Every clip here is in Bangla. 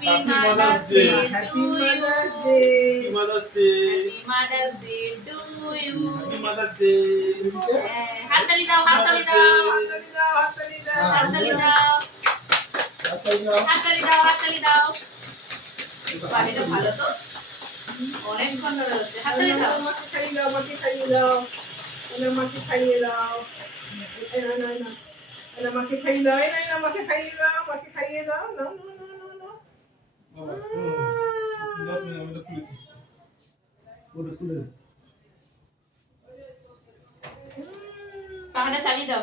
Happy Mother's Day to you. Happy Mother's Day. Happy Mother's Day to you. Happy Mother's Day. হাততালি দাও, হাততালি দাও, হাততালি দাও, হাততালি দাও, হাততালি দাও। বাড়িটা ভালো তো? অনেকক্ষণ ধরে হচ্ছে। হাততালি দাও। মাকে খাইয়ে দাও, মাকে খাইয়ে দাও, মাকে খাইয়ে দাও, মাকে খাইয়ে দাও, মাকে খাইয়ে দাও, মাকে খাইয়ে দাও, না না না না পাখাটা চালিয়ে দাও।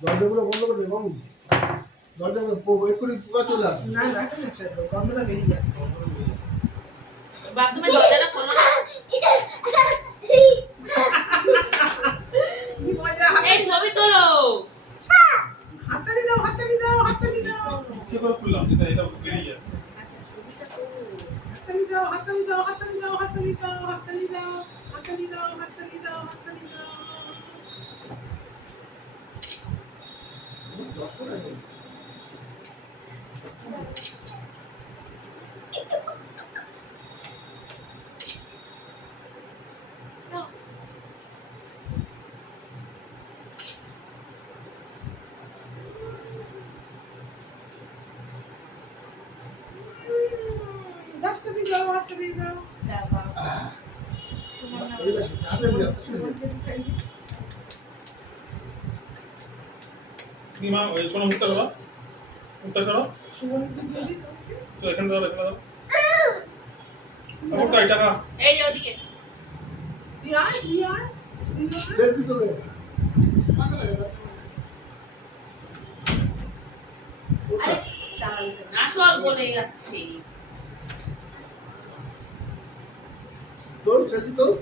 দরজাগুলো বন্ধ করে দে বাবু, দরজা এক্ষুনি পোকা চলে আসবে। না না কেন সেটা গন্ধটা বেরিয়ে যাবে। বাথরুমের দরজাটা খোলো না। কি মজা। এই ছবি তোলো। হাততালি দাও, হাততালি দাও, হাততালি দাও, ইচ্ছে করে খুললাম যেটা এটা বেরিয়ে যায়। আচ্ছা ছবিটা তোলো। হাততালি দাও, হাততালি দাও, হাততালি দাও, হাততালি দাও, হাততালি দাও, হাততালি দাও, হাততালি দাও, হাততালি দাও। হাততালি দাও, হাততালি দাও। দাও বাবা। কি মা ওই শোনো মুখটা ধরো, মুখটা সরো, সুমনকে দিয়ে দিই তো এখানে ধরো, এখানে ধরো মুখটা এটা খা। এই যে ওদিকে। তুই আয়, তুই আয়, তুই আয়। সেলফি তোলে। বন্ধ করে দাও। আরে দাঁড়াও তো, নাশওয়াল বলে যাচ্ছে। তোল সেলফি তোল।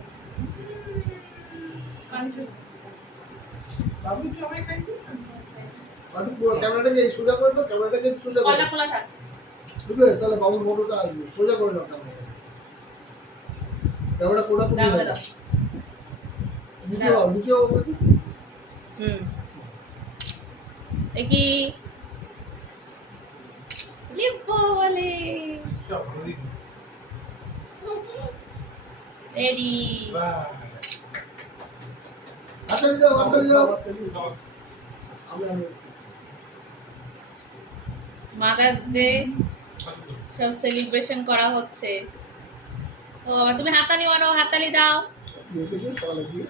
বাবু তুই আমায় খাইবি? বাবু পুরো ক্যামেরাটাকে সোজা করে দাও, ক্যামেরাটাকে সোজা করে কলটা দাও। খোলা থাক। বুঝলে তাহলে বাবুর ফটোটা আসবে, সোজা করে দাও ক্যামেরা। ক্যামেরা কোড়া করে দাও দাও। দাও। নিচে দাও, নিচে দাও বলছি। দেখি লিপো বলে রেডি। হাততালি দাও, হাততালি দাও। আমি মাদার্স ডে সব সেলিব্রেশন করা হচ্ছে। ও বাবা তুমি হাততালি মারো, হাততালি দাও। দেখেছি সকালে গিয়ে